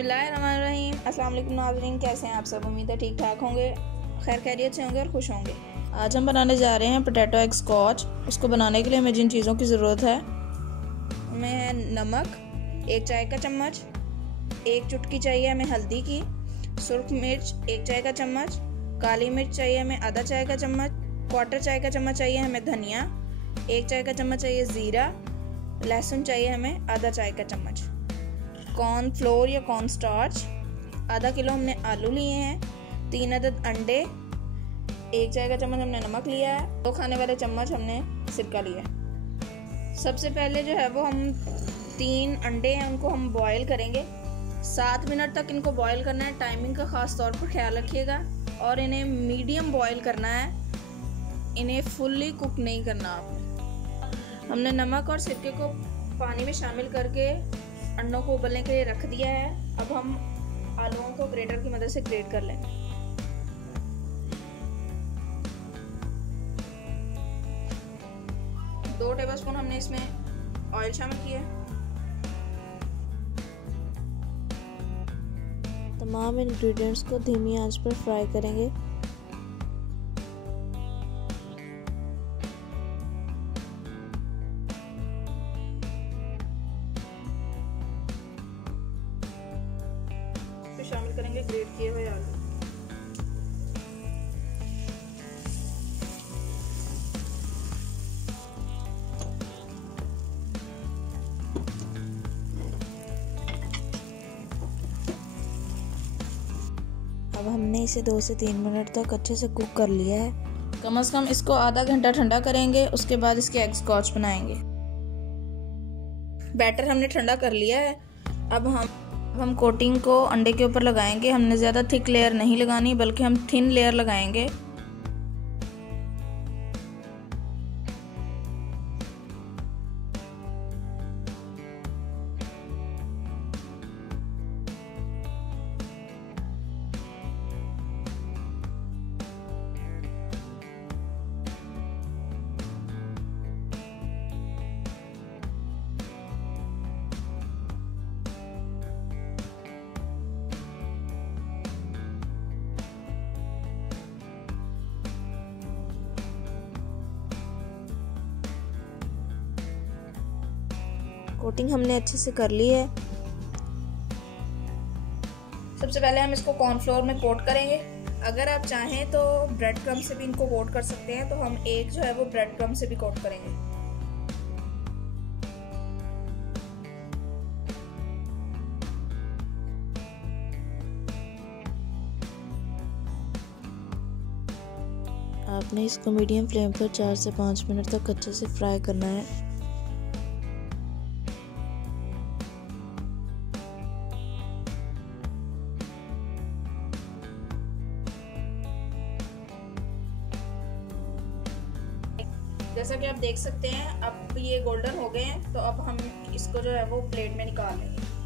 बिस्मिल्लाहिर्रहमानिर्रहीम। अस्सलाम वालेकुम नाज़रीन, कैसे हैं आप सब? उम्मीद है ठीक ठाक होंगे, खैर खैरियत से होंगे और खुश होंगे। आज हम बनाने जा रहे हैं पोटैटो एग स्कॉच। उसको बनाने के लिए हमें जिन चीज़ों की ज़रूरत है हमें है नमक 1 चाय का चम्मच, 1 चुटकी चाहिए हमें हल्दी की, सुर्ख मिर्च 1 चाय का चम्मच, काली मिर्च चाहिए हमें आधा चाय का चम्मच, 1/4 चाय का चम्मच चाहिए हमें धनिया, 1 चाय का चम्मच चाहिए ज़ीरा, लहसुन चाहिए हमें आधा चाय का चम्मच, कॉर्न फ्लोर या कॉर्न स्टार्च, आधा किलो हमने आलू लिए हैं, 3 अदद अंडे, 1 चाय का चम्मच हमने नमक लिया है, 2 खाने वाले चम्मच हमने सिरका लिया है। सबसे पहले जो है वो हम 3 अंडे हैं उनको हम बॉईल करेंगे। 7 मिनट तक इनको बॉईल करना है। टाइमिंग का ख़ास तौर पर ख्याल रखिएगा और इन्हें मीडियम बॉईल करना है, इन्हें फुल्ली कुक नहीं करना आपने। हमने नमक और सिरके को पानी में शामिल करके अंडों को उबलने के लिए रख दिया है। अब हम आलूओं को ग्रेटर की मदद से ग्रेट कर लेंगे। दो टेबलस्पून हमने इसमें ऑयल शामिल किया। तमाम इंग्रेडिएंट्स को धीमी आंच पर फ्राई करेंगे। फिर शामिल करेंगे ग्रेट किए हुए आलू। अब हमने इसे 2 से 3 मिनट तक अच्छे से कुक कर लिया है। कम से कम इसको आधा घंटा ठंडा करेंगे, उसके बाद इसके एग स्कॉच बनाएंगे। बैटर हमने ठंडा कर लिया है। अब हम कोटिंग को अंडे के ऊपर लगाएंगे। हमने ज़्यादा थिक लेयर नहीं लगानी, बल्कि हम थिन लेयर लगाएंगे। कोटिंग हमने अच्छे से कर ली है। सबसे पहले हम इसको कॉर्नफ्लोर में कोट करेंगे। अगर आप चाहें तो ब्रेड क्रम्ब से भी इनको कोट कर सकते हैं, तो हम एक जो है वो ब्रेड क्रम्ब से भी कोट करेंगे। आपने इसको मीडियम फ्लेम पर 4 से 5 मिनट तक अच्छे से फ्राई करना है। जैसा कि आप देख सकते हैं अब ये गोल्डन हो गए हैं, तो अब हम इसको जो है वो प्लेट में निकाल लेंगे।